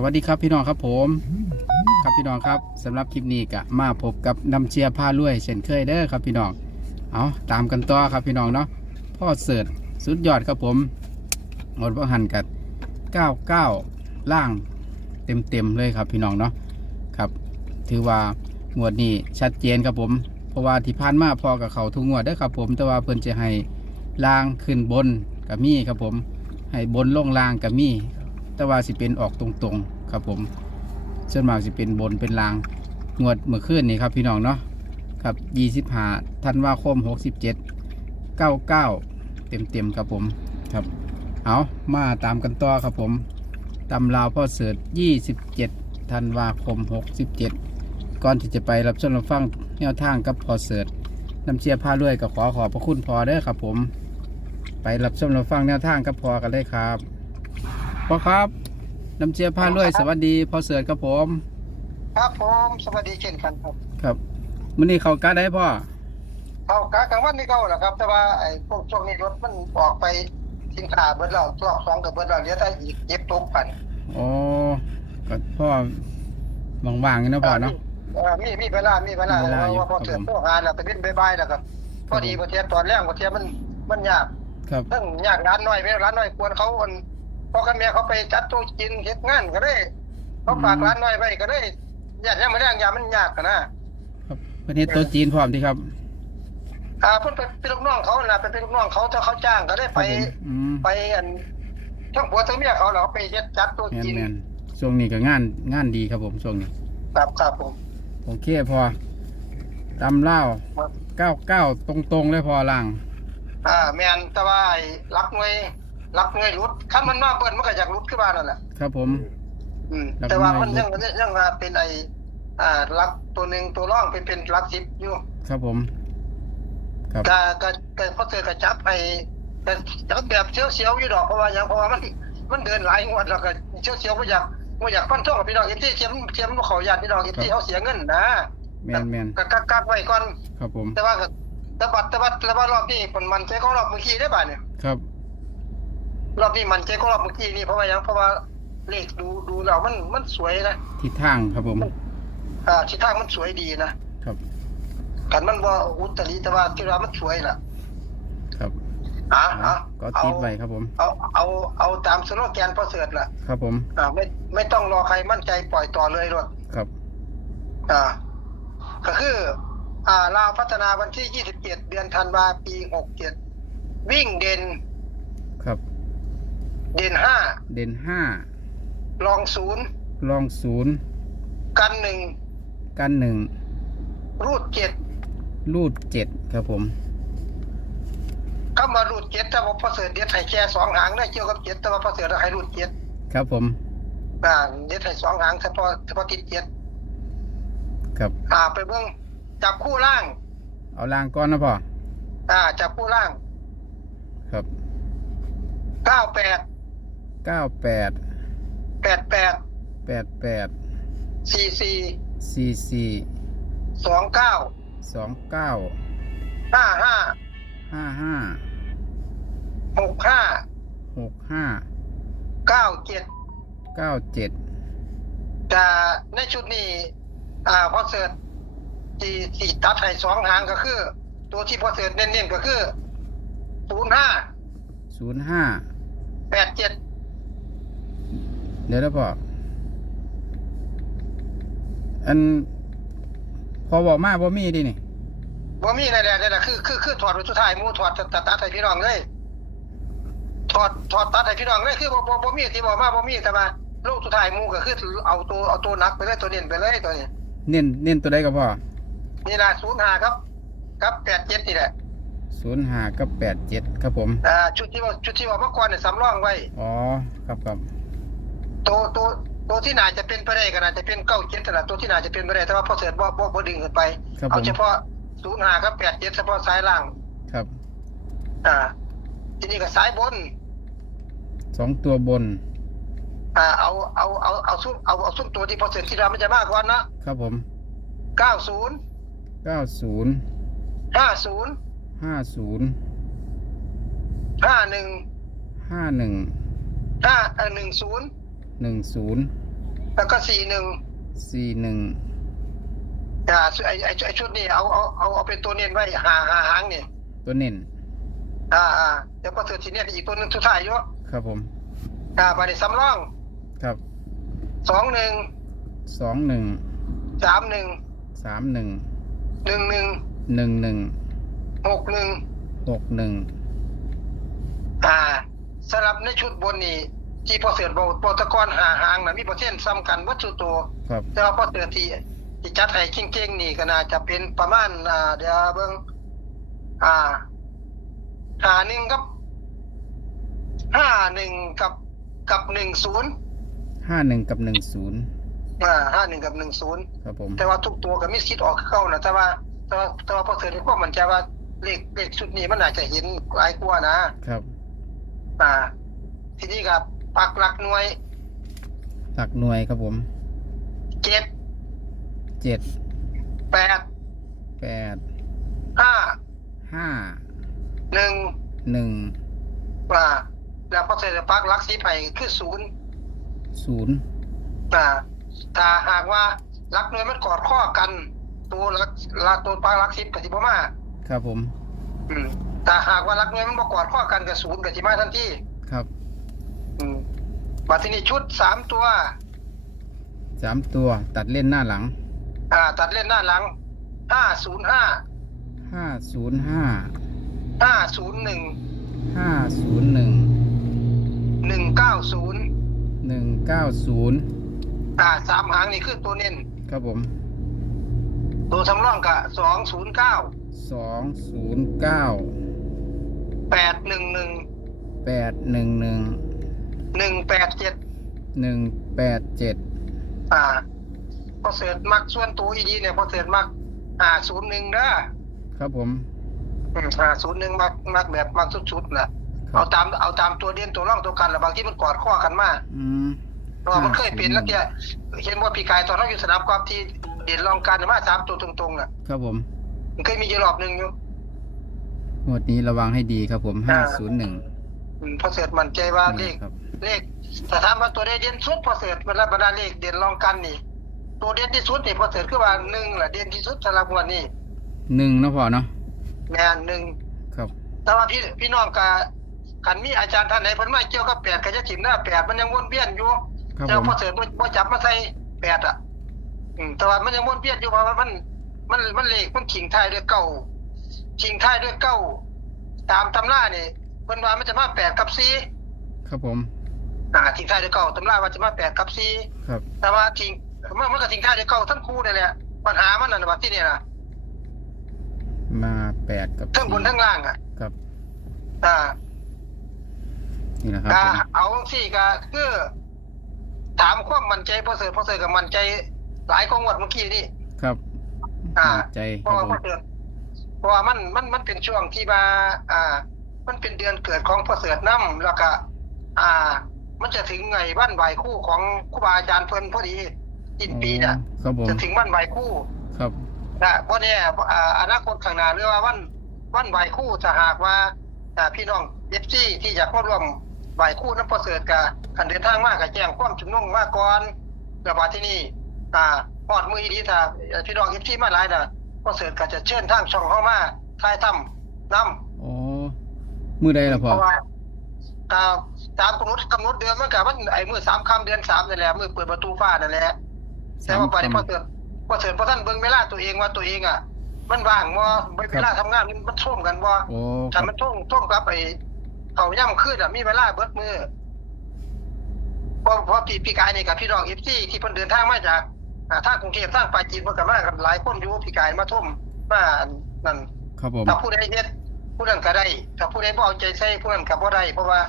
สวัสดีครับพี่น้องครับผม ครับพี่น้องครับสำหรับคลิปนี้ก็มาพบกับน้ำเชียร์ผ้าลวยเช่นเคยเด้อครับพี่น้องเอาตามกันต่อครับพี่น้องเนาะพ่อเสิร์ชสุดยอดครับผมหมดว่าหันกัด99 ล่างเต็มเต็มๆเลยครับพี่น้องเนาะครับ ถือว่างวดนี้ชัดเจนครับผม เพราะว่าที่ผ่านมาพอกับเขาทุกงวดเด้อครับผม แต่ว่าเพิ่นจะให้ล่างขึ้นบนกับมีครับผมให้บนลงล่างกับมี แต่ว่าสิเป็นออกตรงๆครับผมส่วนมากสิเป็นบนเป็นลางงวดเมื่อคืนนี่ครับพี่น้องเนาะครับ25ธันวาคม67 99เต็มๆครับผมครับเอามาตามกันต่อครับผมตำราวพ่อเสิร์ช27ธันวาคม67ก่อนที่จะไปรับชมรับฟังแนวทางกับพ่อเสิร์ชน้ำเชียร์ผ้าด้วยก็ขอขอบพระคุณพอเด้ครับผม ไปรับชมรับฟังแนวทางกับพอกันเลยครับ พ่อครับน้ำเชียร์ผ้าลวยสวัสดีพ่อเสือครับผม ครับผมสวัสดีเช่นกันครับครับมื้อนี้เขาการได้พ่อเอากากลางวันนี่เก่าแหละครับ แต่ว่าไอ้พวกช่วงนี้รถมันออกไปสินค้าเบิดแล้วเลาะสองกับเบิดแล้วเหลือแต่อีกเย็บตกพันอ๋อก็พ่อว่างๆนี่นะพ่อเนาะเออมีมีเวลามีเวลามีเวลาอยู่ว่าพอเสร็ครัจบผมพวกงานแล้วไปบินบายๆแล้วครับพอดีประเทศตอนแรกประเทศมันมันยากครับเรื่องยากร้านน้อยไปร้านน้อยควรเขาอัน พ่อกับแม่เขาไปจัดโต๊ะกินเฮ็ดงานก็ได้เขาฝากร้านน้อยไว้ก็ได้ญาติยังไม่ได้ยามมันยากกันนะครับประเทศโต๊ะจีนพร้อมที่ครับอ่าเพิ่นเป็นเป็นลูกน้องเขาน่ะเป็นเป็นลูกน้องเขาถ้าเขาจ้างก็ได้คไปรับผมอืมไปอันทั้งผัวทั้งเมียเขาเหราไปเฮ็ดจัดตัวแม่นกินแม่นช่วงนี้ก็งานงานดีครับผมช่วงนี้ ครับครับผม โอเคพอตำเล่าวเก้าเก้าตรงๆเลยพอล่างอ่าแม่นแต่ว่าไอ้รักหน่วย รักหน่วยรุดคันมันมาเปิ้นมันก็อยากรุดขึ้นมานั่นแหละครับผม อืมรักหน่วยแต่ว่ามันยังยังว่าเป็นไอ้อ่ารักตัวหนึงตัวร่องเป็นเป็นรักสิบอยู่ครับผม ครับก็ก็ก็พอเจอกระจับไอ้แต่จับแบบเสียวๆอยู่ดอกเพราะว่าหยังเพราะว่ามันมันเดินหลายงวดแล้วก็เสียวๆบ่อยากบ่อยากฟันธงกับพี่น้องเอฟซีเทียมเทียมบ่เข้าญาติพี่น้องเอฟซีเขาเสียเงินนะแม่นแม่นก็กักกักไว้ก่อน ครับผม แต่ว่าก็แต่บัดแต่บัดแต่ว่ารอบนี้มันมันใจก็รอบเมื่อกี้ได้ป่ะเนี่ย ครับ รอบนี้มันใจก็รอบเมื่อกี้นี่เพราะว่าหยังเพราะว่าเลขดูดูแล้วมันมันสวยนะทิศทางครับผม อ่าทิศทางมันสวยดีนะครับ กันมันบ่อุตริแต่ว่าที่ว่ามันสวยล่ะ ครับอะอะอะก็ติดไว้ครับผม เอาเอาเอาตามสโลแกนพอเสิร์ตล่ะ ครับผม อ่าไม่ไม่ต้องรอใครมั่นใจปล่อยต่อเลยรถครับ อ่า ก็คือ อ่าลาวพัฒนาวันที่27เดือนธันวาปี67วิ่งเด่นครับ เด่นเด่นห้า5รองศูนย์รองศูนย์กันหนึ่งกันหนึ่งรูดเจ็ดรูดเจ็ดครับผมก็มารูดเจ็ดแต่ว่าพอเสือเด็ดไห้แค่สองหางได้เกี่ยวกับเจ็ดแต่ว่าพอเสือให้รูดเจ็ดครับผมอ่าเด็ดไห้สองหางเฉพาะเฉพาะติดเจ็ดครับอ่าไปเบิ่งจับคู่ล่าง เอาล่างก้อนนะพ่ออ่าจับคู่ล่าง ครับเก้าแปด เก้าแปดแปดแปดแปดแปดสี่สี่สี่สี่สองเก้าสองเก้าห้าห้าห้าห้าหกห้าหกห้าเก้าเจ็ดเก้าเจ็ดแต่ในชุดนี้อ่าพอเสิร์ตที่ที่ตัดให้สองหางก็คือ ตัวที่พอเสิร์ตเน้นๆก็คือศูนย์ห้าศูนย์ห้าแปดเจ็ด เดี๋ยวนะพ่ออันพอบอกมาบ่มีดินี่บ่มีนั่นแหละนั่นแหละคือคือคือถอดไว้สุดท้ายหมูถอดตัดตัดให้พี่น้องเลยถอดถอดตัดให้พี่น้องเลยคือบ่บ่บ่มีที่บอกมาบ่มีแต่ว่าลูกสุดท้ายหมูก็คือเอาตัวเอาตัวหนักไปเลยตัวเน้นไปเลยตัวนี้เน้นเน้นตัวใดก็พ่อนี่นะศูนย์ห้าครับครับแปดเจ็ดนี่แหละศูนย์ห้ากับแปดเจ็ดครับผม อ่า ชุดที่ว่าชุดที่ว่าเมื่อก่อนเนี่ยสำรองไว้ อ๋อ ครับครับ ตัวตัวตัวที่น่าจะเป็นไปได้ก็น่าจะเป็นเก้าเจ็ดแต่ละตัวที่น่าจะเป็นไปได้แต่ว่าพอเสร็จบ่บ่บ่ดึงขึ้นไป ครับผมเอาเฉพาะศูนย์ห้ากับแปดเจ็ดเฉพาะสายล่าง ครับอ่า ทีนี้ก็สายบน สองตัวบน อ่าเอาเอาเอาเอาซุ้มเอาเอาซุ้มตัวที่พอเสร็จที่เรามันจะมากกว่านะครับผมเก้าศูนย์เก้าศูนย์ห้าศูนย์ห้าศูนย์ห้าหนึ่งห้าหนึ่งห้าเออหนึ่งศูนย์ หนึ่งศูนย์แล้วก็สี่หนึ่งสี่หนึ่งอ่าไอไอไอชุดนี้เอาเอาเอาเอาเป็นตัวเน้นไว้หาหาหางนี่ตัวเน้นอ่าอ่าเดี๋ยวพอเสือทีเนี้ยอีกตัวหนึ่งสุดท้ายอยู่ครับผม อ่าไปในสำรองครับสองหนึ่งสองหนึ่งสามหนึ่งสามหนึ่งหนึ่งหนึ่งหนึ่งหนึ่งหกหนึ่งหกหนึ่งอ่าสำหรับในชุดบนนี่ ที่พอเสือบอกโปรตกรหาหางนะมีเปอร์เซ็นต์ซ้ำกันวัตถุตัวครับแต่ว่าพอเสือที่ที่จัดให้เก่งๆนี่ก็น่าจะเป็นประมาณอ่าเดี๋ยวเบิ่งอ่าหาหนึ่งกับห้าหนึ่งกับกับหนึ่งศูนย์ห้าหนึ่งกับหนึ่งศูนย์อ่าห้าหนึ่งกับหนึ่งศูนย์ครับผมแต่ว่าทุกตัวก็มีสิทธิ์ออกเข้านะแต่ว่าแต่ว่าแต่ว่าพอเสือที่ความมันใจว่าเลขเลขชุดนี้มันอาจจะเห็นหลายกว่านะครับ อ่า ทีนี้ครับ ปักหลักหน่วยหลักหน่วยครับผมเจ็ดเจ็ดแปดแปดห้าห้าหนึ่งหนึ่งอ่าแล้วพอเสร็จปักหลักสีไปคือศูนย์ศูนย์อ่าถ้าหากว่าหลักหน่วยมันกอดข้อกัน ตัวหลักหลักตัวปักหลักสิบกับสิบมาครับผม อืมแต่หากว่าหลักหน่วยมันบ่กอดข้อกันกับศูนย์กับสิมาทันทีครับอืม บัดทีนี้ชุดสามตัว สามตัวตัดเล่นหน้าหลังอ่า ตัดเล่นหน้าหลังห้าศูนย์ห้าห้าศูนย์ห้าห้าศูนย์หนึ่งห้าศูนย์หนึ่งหนึ่งเก้าศูนย์หนึ่งเก้าศูนย์อ่าสามหางนี่คือตัวเน้นครับผม ตัวสำรองกับสองศูนย์เก้าสองศูนย์เก้าแปดหนึ่งหนึ่งแปดหนึ่งหนึ่ง หนึ่งแปดเจ็ดหนึ่งแปดเจ็ดอ่าพอเสิร์ตมักส่วนตัวอีดีเนี่ยพอเสิร์ตมักอ่าศูนย์หนึ่งนะครับผมอ่าศูนย์หนึ่งมักมักแบบมักสุดๆนะเอาตามเอาตามตัวเด่นตัวร่องตัวกันแล้วบางที่มันกอดข้อกันมากอืมเพราะว่ามันเคยเป็นแล้วแกเห็นว่าพี่กายตอนนั้นอยู่สนามกอล์ฟที่เด่นรองกันมาสามตัวตรงๆน่ะ ครับผมมันเคยมีอยู่รอบหนึ่งอยู่งวดนี้ระวังให้ดีครับผมห้าอ่าศูนย์หนึ่งอืมพอเสิร์ตมั่นใจว่าเลขครับ เลขแต่ถามว่าตัวใดเด่นสุดพอเสิร์ตเวลาบรรดาเลขเด่นรองกันนี่ ตัวเด่นที่สุดนี่พอเสิร์ตคือว่าหนึ่งแหละเด่นที่สุดสำหรับงวันนี้หนึ่งนะพอเนาะแม่นหนึ่งครับ แต่ว่าพี่พี่น้องกะกันมีอาจารย์ท่านไหนเพิ่นมาเกี่ยวกับแปดก็จะถิ่มหน้าแปดมันยังวนเวียนอยู่ครับแต่ผว่ามพอเสิร์ตบ่บ่จับมาใส่แปดอะอืมแต่ว่ามันยังวนเวียนอยู่เพราะว่ามันมันมันเลขมันขิงท้ายด้วยเก้าขิงท้ายด้วยเก้าตามตำรานี่เพิ่นว่ามันจะมาแปดกับสี่ครับผม อ่าทิ้งท้ายด้วยเก้าตำราว่าจะมาแปดกับสี่ครับ แต่ว่าทิ้งมันมันก็ทิ้งท้ายด้วยเก้าทั้งคู่นี่แหละปัญหามันน่ะว่าที่นี่น่ะมาแปดกับทั้งบนทั้งล่างอะครับ อ่านี่นะครับก็ผมเอาสี่ก็คือถามความมั่นใจพอเสือพอเสือกับมั่นใจ หลายกว่างวดเมื่อกี้นี่ครับ อ่าใจเพครัราะบว่าผพมอเสือเพราะว่ามันมันมันเป็นช่วงที่ว่าอ่า มันเป็นเดือนเกิดของพอเสือน้ำแล้วก็อ่า มันจะถึงไงบ้านไหวคู่ของครูบาอาจารย์เพิ่นพอดีอินปีเนี่ยครับผมจะถึงบ้านไหวคู่ ครับนะเพราะเนี่ยอ่าอนาคตข้างหน้าหรือว่าวันวันไหวคู่จะหากว่าอ่าพี่น้องเอฟซีที่อยากเข้าร่วมไหวคู่น้ำประเสริฐกับขันเดินทางมากกับแจ้งความชุมนุมมาก่อนแล้วมาที่นี่อ่าพอดมือดีถ้าพี่น้องเอฟซีมาหลายน่ะประเสริฐก็จะเชิญทางช่องเข้ามาทายถ้ำนำอ๋อมือใดล่ะเพพ่อ ราะว่าอ่าตามกำหนดกำหนดเดือนมันกับมันไอ้มือสามคำเดือนสามนั่นแหละมือเปิดประตูฟ้านั่นแหละแต่ว่าประเด็นพอเสริฐพอเสริฐพอท่านเบิ่งเวลาตัวเองว่าตัวเองอะ มันว่างว่าเวลาทำงานมันมันท่วมกันว่าโอ้คถ้ารับมันท่วมท่วมกับไอ้เขาย่ำขึ้นอะมีเวลาเบิดมือเพราะเพราะพี่พี่กายนี่กับพี่น้องเอฟซีที่เพิ่นเดินทางมาจากอ่าทางกรุงเทพทางปราจีนเพิ่นก็มากันหลายคนอยู่พี่กายมาท่วมมานั่นครับผมถ้าผู้ใดเฮ็ด ผู้นั้นก็ได้ถ้าผู้ใดบ่เอาใจใส่ผู้นั้นก็บ่ได้ เพราะว่า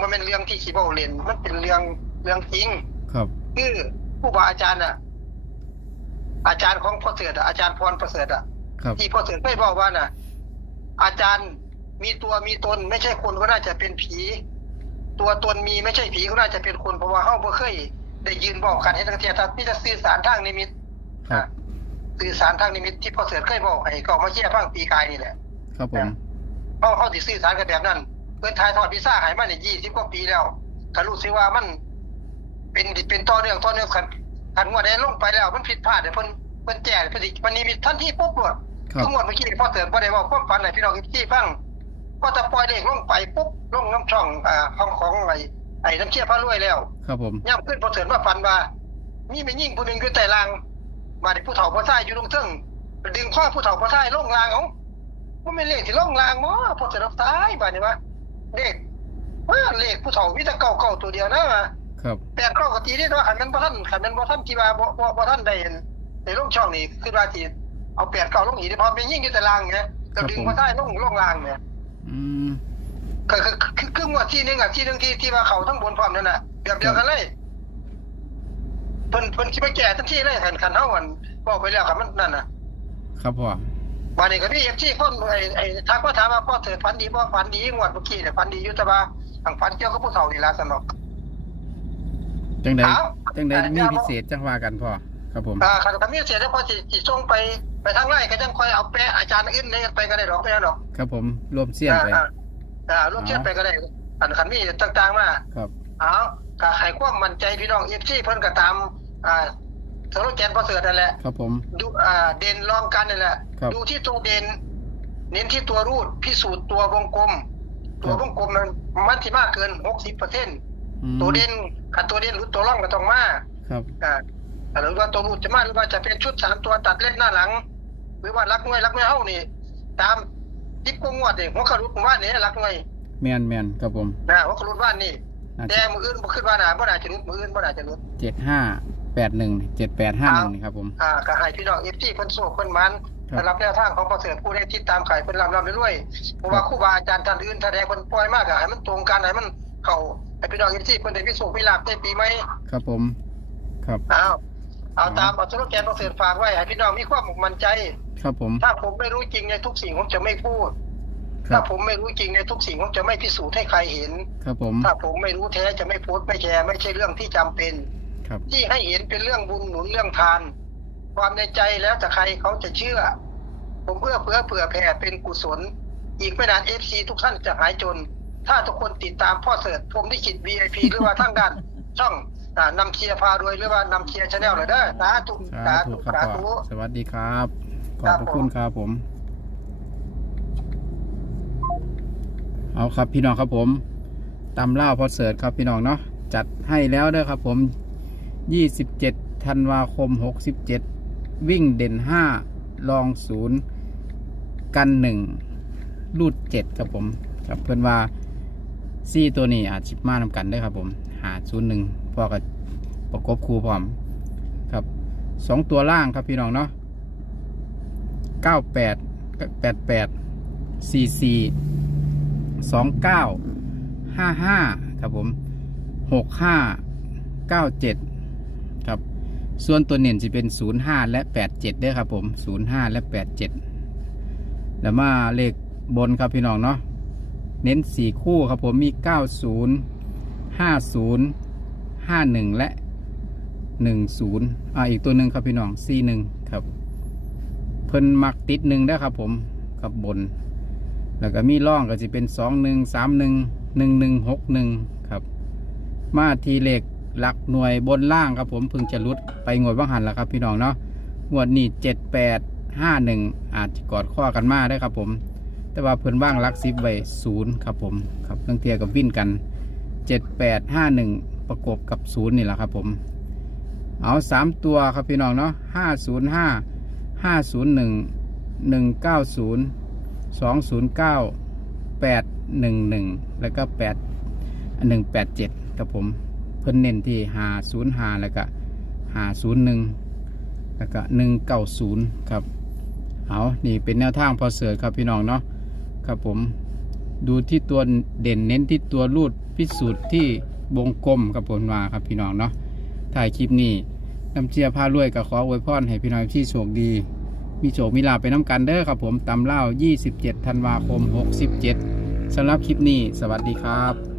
มันเป็นเรื่องที่สิเว้าเล่นมันเป็นเรื่องเรื่องจริง ครับคือผู้บาอาจารย์อะ อาจารย์ของพ่อเสืออะอาจารย์พรประเสริฐอะครับที่พ่อเสือเคยบอกว่าน่ะ อาจารย์มีตัวมีตน ไม่ใช่คนก็น่าจะเป็นผี ตัวตนมีไม่ใช่ผีก็น่าจะเป็นคนเพราะว่าเฮาบ่เคยได้ยืนบอกกันให้ทักเทียทัมีแต่สื่อสารทางนิมิตครับสื่อสารทางนิมิตที่พ่อเสือเคยบอกให้ก็มาเชี่ยฟังปีกายนี่แหละ ครับผม เฮาเฮาสิสื่อสารกันแบบนั้นเพิ่นทายทอดพิซซ่าให้มานี่20กว่าปีแล้วก็รู้สึกว่ามันเป็นเป็นต่อเนื่องต่อเนื่องกันคันงวดใดลงไปแล้วมันผิดพลาดเดี๋ยวเพิ่นเพิ่นแจ้งเพิ่นสิมันนี่มีทันทีปุ๊บโลดครับทุกงวดเมื่อกี้พ่อเสริมบ่ได้เว่าความฝันให้พี่น้องที่ฟังพอจะปล่อยเลขลงไปปุ๊บลงน้ำช่องอ่าของของไอ้ไอ้น้ำเชี่ยพระรวยแล้ว ครับผมย่ำขึ้นพอเสริมว่าฝันว่ามีแม่ยิ่งผู้หนึงอยู่ใต้รางมาที่ผู้เฒ่าผู้ชายอยู่ตรงเทิงดึงข้อผู้เฒ่าผู้ชายลงรางเอา ว่าไม่นเลขที่ลงรางบ่พอเสริมรับสายบาดนี้ว่าเลขว่าเลขผู้เฒ่ามีแต่เก่าเก่าๆตัวเดียวนะว่าครับแปดเก้ากะตีนี่ว่าขันแมันบ่ท่านขันแมันบ่ท่านที่ว่าบ่บ่บ่ท่านได้เห็นในลงช่องนี่คือว่าที่เอาแปดเก้าลงอีกเพราะเป็นยิ่งอยู่แต่ล่างไงก็ดึงมาได้ลงลงล่างเนี่ยอืมคือคือคือคืองวดที่หนึงอะที่หนึงที่ที่ว่าเขาทั้งบนพร้อมนั่นน่ะแบบเดียวกันเลยเพิ่นเพิ่นสิไปแก่ทันทีเลยคันคันเฮาอันบอกไปแล้วครับมันนั่นน่ะ ครับพ่อ วันนี้ก็มี FC คนไอ้ไอ้ทักมาถามว่าพ่อเถิดฝันดีบ่ฝันดีงวดเมื่อกี้เนี่ยฝันดีอยู่แต่ว่าทางฝันเกี่ยวกับผู้เฒ่านี่ล่ะสนอกจังใดเอาจังใดเอามีเอาพิเศษจังว่ากันพ่อครับผมอ่าคันคันมีเสียแล้วพอสิสิส่งไปไปทางไร่ก็จังค่อยเอาแปะอาจารย์อื่นนี่ไปก็ได้ดอกไปนั่นดอกครับผมรวมเสี้ยนไปอ่าอ่าร่วมเชื่อไปก็ได้อันคันมีต่างๆมาครับเอาก็ให้ความมั่นใจพี่น้อง FC เพิ่นก็ตามอ่า สโลแกนประเสริฐนั่นแหละ ครับผม ดูอ่าเด่นรองกันนั่นแหละ ครับ ดูที่ตัวเด่น เน้นที่ตัวรูดพิสูจน์ตัววงกลม ตัววงกลมมันมันที่มากเกิน60%อืมตัวเด่นคันตัวเด่นหรือตัวร่องก็ต้องมาครับ อ่าหรือว่าตัวรูดจะมาหรือว่าจะเป็นชุดสามตัวตัดเล่นหน้าหลัง หรือว่ารักหน่วยรักหน่วยเฮานี่ ตามทิปกงวดนี่หัวกระรุดว่านี่รักหน่วยแมนแมนครับผมนะหัวกระรุดว่านี่ น่าแต่มืออื่นบ่คิดว่าน่ะบ่น่าจะรุดมืออื่นบ่น่าจะรุดเจ็ดห้า แปดหนึ่งเจ็ดแปดห้าหนึ่งนี่ครับผมอ่าก็ให้พี่น้อง FT เพิ่นโชคเพิ่นมันครับได้รับแนวทางของประเสริฐผู้ได้ติดตามไข่เพิ่นร่ำรำด้วยเพราะว่าครูบาอาจารย์ท่านอื่นแสดงเพิ่นปล่อยมากอะให้มันตรงกันให้มันเข้าให้พี่น้อง FT เพิ่นได้พิสูจน์มีลาภในปีใหม่ครับผม ครับเอาเอาตามเอาสโลแกนประเสริฐฝากไว้ให้พี่น้องมีความมั่นใจ ครับผม ถ้าผมไม่รู้จริงในทุกสิ่งผมจะไม่พูดครัถ้าบผมไม่รู้จริงในทุกสิ่งผมจะไม่พิสูจน์ให้ใครเห็น ครับผม ถ้าผมไม่รู้แท้จะไม่โพสต์ไม่แชร์ไม่ใช่เรื่องที่จำเป็นครับ ที่ให้เห็นเป็นเรื่องบุญหนุนเรื่องทาน ความในใจแล้วแต่ใครเขาจะเชื่อ ผมเพื่อเพื่อเผื่อแผ่เป็นกุศล อีกไม่นานเอฟซีทุกท่านจะหายจน ถ้าทุกคนติดตามพ่อเสิร์ชผมที่คิด VIP หรือว่าทางด้าน ช่องอ่านำเชียร์พารวยหรือว่านำเชียร์ชาแนลเลยเด้อสาธุสาสาธุธุครับสาพ่อธุสวัสดีครับขคอรับบพระผมคุณครับผม เอาครับพี่น้องครับผมตำเล่าพอเสิร์ชครับพี่น้องเนาะจัดให้แล้วเด้อครับผม 27ธันวาคม 67 วิ่งเด่น 5 ลอง 0 กัน 1 รูด 7 ครับผม ครับเพื่อนว่าซีตัวนี้อาจชิบมาทำกันได้ครับผม หา 01พอกับประกบครูพร้อม ครับ 2 ตัวล่างครับพี่น้องเนาะ98 88 44 29 55 ครับผม 65 97 ส่วนตัวเน่นจะเป็น 05 และ 87ด้วยครับผม 05 และ 87 แล้วมาเลขบนครับพี่น้องเนาะ เน้น 4 คู่ครับผมมี 90 50 51 และ 10 อ่าอีกตัวหนึ่งครับพี่น้อง 41 ครับ เพิ่นมักติดหนึ่งได้ครับผมกับบน แล้วก็มีร่องก็จะเป็น 21 31 1161 ครับ มาทีเลข หลักหน่วยบนล่างครับผมเพิ่งจะรุดไปงวดว่างหันแล้วครับพี่น้องเนาะงวดนี้เจ็ดแปดห้าหนึ่งอาจจะกอดข้อกันมาได้ครับผม แต่ว่าเพิ่นว่างลักสิบไว้ศูนย์ครับผมครับเรื่องเทียกับวิ่นกันเจ็ดแปดห้าหนึ่งประกบกับศูนย์นี่แหละครับผมเอาสามตัวครับพี่น้องเนาะห้าศูนย์ห้าห้าศูนย์หนึ่งหนึ่งเก้าศูนย์สองศูนย์เก้าแปดหนึ่งหนึ่งแล้วก็แปดหนึ่งแปดเจ็ดครับผม พิ่นเน้นที่หาศูนย์หาแล้วก็หาศูนย์หนึ่งแล้วก็หนึ่งเก้าศูนย์ครับเอานี่เป็นแนวทางพอเสือครับพี่น้องเนาะครับผมดูที่ตัวเด่นเน้นที่ตัวรูดพิสูจน์ที่วงกลมกับผลมาครับพี่น้องเนาะถ่ายคลิปนี้น้ำเชียร์พารวยกับขออวยพรให้พี่น้องที่โชคดี มีโชคมีลาไปน้ำกันเด้อครับผมตำเล่า 27 ธันวาคม 67สำหรับคลิปนี้ สวัสดีครับ